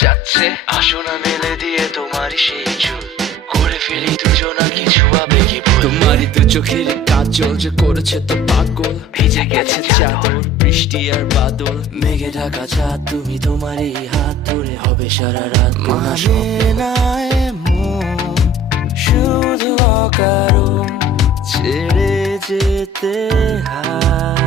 যাচ্ছে, আসো না মেলে দিয়ে তোমারই সেই চুল, করে ফেলি দুজনা কিছু আবেগী ভুল। তোমারই দু চোখের কাজল যে করেছে তো পাগল, ভিজে গেছে চাদর বৃষ্টি আর বাদল, মেঘে ঢাকা চাঁদ তুমি তোমারই হাত ধরে হবে সারা রাত। মানে না এমন শুধু অকারণ ছেড়ে যেতে হয়।